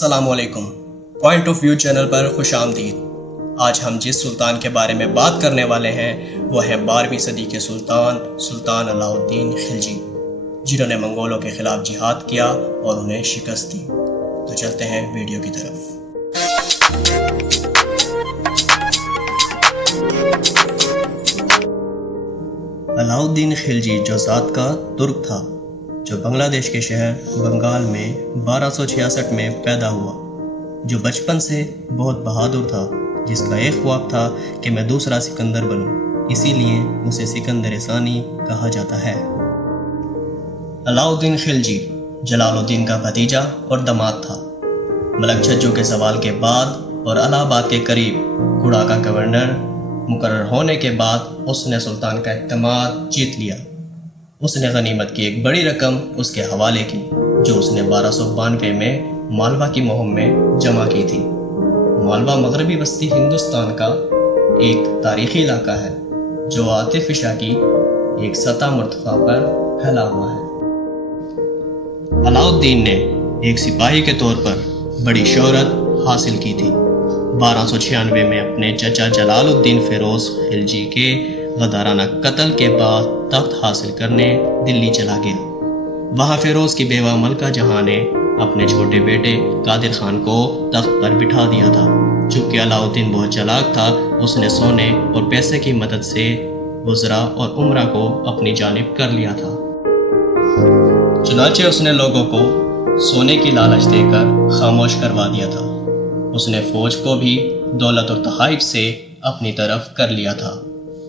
السلام علیکم، point of view channel پر خوش آمدید۔ آج ہم جس سلطان کے بارے میں بات کرنے والے ہیں وہ ہیں 12ویں صدی کے سلطان علاء الدین خلجی، جنہوں نے منگولوں کے خلاف جہاد کیا اور انہیں شکست دی۔ تو چلتے ہیں ویڈیو کی طرف۔ علاء الدین خلجی جو ذات کا ترک تھا، جو بنگلہ دیش کے شہر بنگال میں 1266 میں پیدا ہوا، جو بچپن سے بہت بہادر تھا، جس کا ایک خواب تھا کہ میں دوسرا سکندر بنوں، اسی لیے اسے سکندر ثانی کہا جاتا ہے۔ علاء الدین خلجی جلال الدین کا بھتیجا اور داماد تھا۔ ملک چھجو کے زوال کے بعد اور الہ آباد کے قریب گڑا کا گورنر مقرر ہونے کے بعد اس نے سلطان کا اعتماد جیت لیا۔ اس نے غنیمت کی ایک بڑی رقم اس کے حوالے کی، جو اس نے 1292 میں مالوا کی مہم میں جمع کی تھی۔ مالوا مغربی وسطی ہندوستان کا ایک تاریخی علاقہ ہے جو آتف فشاں کی ایک سطح مرتفع پر پھیلا ہوا ہے۔ علاء الدین نے ایک سپاہی کے طور پر بڑی شہرت حاصل کی تھی۔ 1296 میں اپنے چچا جلال الدین فیروز خلجی کے غدارانہ قتل کے بعد تخت حاصل کرنے دلی چلا گیا۔ وہاں فیروز کی بیوہ ملکہ جہاں نے اپنے چھوٹے بیٹے قادر خان کو تخت پر بٹھا دیا تھا۔ چونکہ علاء الدین بہت چالاک تھا، اس نے سونے اور پیسے کی مدد سے وزراء اور امراء کو اپنی جانب کر لیا تھا۔ چنانچہ اس نے لوگوں کو سونے کی لالچ دے کر خاموش کروا دیا تھا۔ اس نے فوج کو بھی دولت اور تحائف سے اپنی طرف کر لیا تھا۔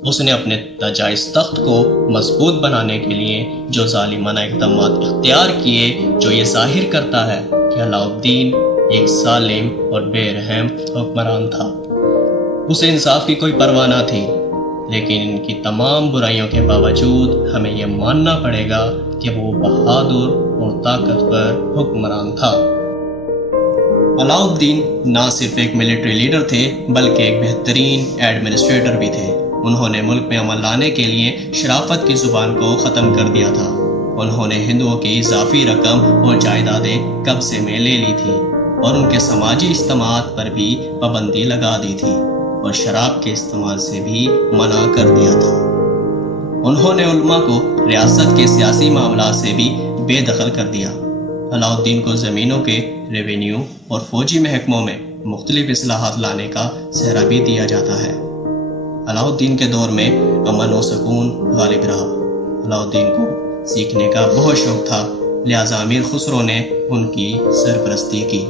اس نے اپنے ناجائز تخت کو مضبوط بنانے کے لیے جو ظالمانہ اقدامات اختیار کیے، جو یہ ظاہر کرتا ہے کہ علاء الدین ایک ظالم اور بے رحم حکمران تھا۔ اسے انصاف کی کوئی پرواہ نہ تھی، لیکن ان کی تمام برائیوں کے باوجود ہمیں یہ ماننا پڑے گا کہ وہ بہادر اور طاقتور حکمران تھا۔ علاء الدین نہ صرف ایک ملٹری لیڈر تھے بلکہ ایک بہترین ایڈمنسٹریٹر بھی تھے۔ انہوں نے ملک میں عمل لانے کے لیے شرافت کی زبان کو ختم کر دیا تھا۔ انہوں نے ہندوؤں کی اضافی رقم اور جائیدادیں قبضے میں لے لی تھیں اور ان کے سماجی اجتماعات پر بھی پابندی لگا دی تھی اور شراب کے استعمال سے بھی منع کر دیا تھا۔ انہوں نے علماء کو ریاست کے سیاسی معاملات سے بھی بے دخل کر دیا۔ علاء الدین کو زمینوں کے ریونیو اور فوجی محکموں میں مختلف اصلاحات لانے کا سہرا بھی دیا جاتا ہے۔ علاء الدین کے دور میں امن و سکون غالب رہا۔ علاء الدین کو سیکھنے کا بہت شوق تھا، لہذا امیر خسرو نے ان کی سرپرستی کی۔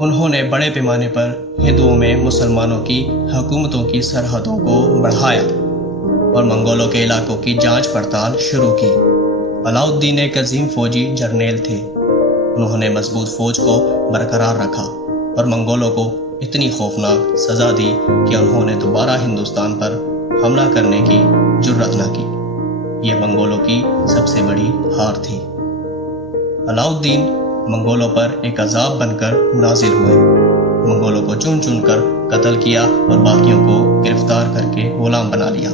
انہوں نے بڑے پیمانے پر ہندوؤں میں مسلمانوں کی حکومتوں کی سرحدوں کو بڑھایا اور منگولوں کے علاقوں کی جانچ پڑتال شروع کی۔ علاء الدین ایک عظیم فوجی جرنیل تھے۔ انہوں نے مضبوط فوج کو برقرار رکھا اور منگولوں کو اتنی خوفناک سزا دی کہ انہوں نے دوبارہ ہندوستان پر حملہ کرنے کی جرأت نہ کی۔ یہ منگولوں کی سب سے بڑی ہار تھی۔ علاء الدین منگولوں پر ایک عذاب بن کر نازل ہوئے۔ منگولوں کو چن چن کر قتل کیا اور باقیوں کو گرفتار کر کے غلام بنا لیا۔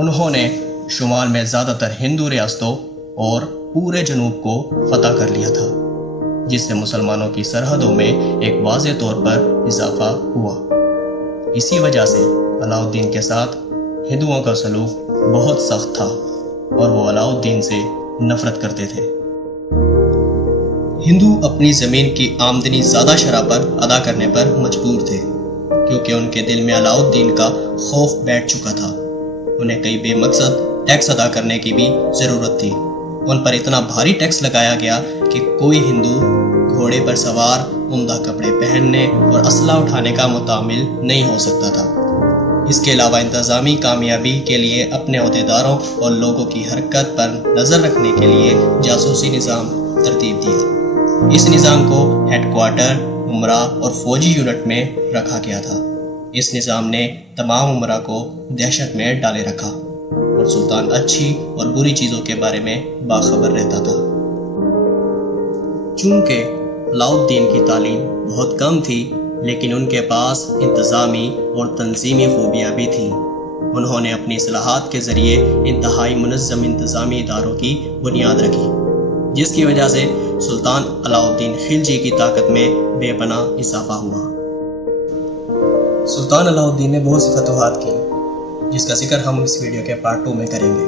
انہوں نے شمال میں زیادہ تر ہندو ریاستوں اور پورے جنوب کو فتح کر لیا تھا، جس سے مسلمانوں کی سرحدوں میں ایک واضح طور پر اضافہ ہوا۔ اسی وجہ سے علاء الدین کے ساتھ ہندوؤں کا سلوک بہت سخت تھا اور وہ علاء الدین سے نفرت کرتے تھے۔ ہندو اپنی زمین کی آمدنی زیادہ شرح پر ادا کرنے پر مجبور تھے، کیونکہ ان کے دل میں علاء الدین کا خوف بیٹھ چکا تھا۔ انہیں کئی بے مقصد ٹیکس ادا کرنے کی بھی ضرورت تھی۔ ان پر اتنا بھاری ٹیکس لگایا گیا کہ کوئی ہندو گھوڑے پر سوار، عمدہ کپڑے پہننے اور اسلحہ اٹھانے کا متحمل نہیں ہو سکتا تھا۔ اس کے علاوہ انتظامی کامیابی کے لیے اپنے عہدیداروں اور لوگوں کی حرکت پر نظر رکھنے کے لیے جاسوسی نظام ترتیب دیا۔ اس نظام کو ہیڈ کوارٹر، امراء اور فوجی یونٹ میں رکھا گیا تھا۔ اس نظام نے تمام امراء کو دہشت میں ڈالے رکھا اور سلطان اچھی اور بری چیزوں کے بارے میں باخبر رہتا تھا۔ چونکہ علاء الدین کی تعلیم بہت کم تھی، لیکن ان کے پاس انتظامی اور تنظیمی خوبیاں بھی تھیں۔ انہوں نے اپنی اصلاحات کے ذریعے انتہائی منظم انتظامی اداروں کی بنیاد رکھی، جس کی وجہ سے سلطان علاء الدین خلجی کی طاقت میں بے پناہ اضافہ ہوا۔ سلطان علاء الدین نے بہت سی فتوحات کی، جس کا ذکر ہم اس ویڈیو کے پارٹ 2 میں کریں گے۔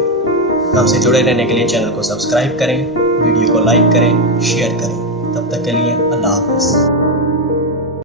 ہم سے جڑے رہنے کے لیے چینل کو سبسکرائب کریں، ویڈیو کو لائک کریں، شیئر کریں۔ تب تک کے لیے اللہ حافظ۔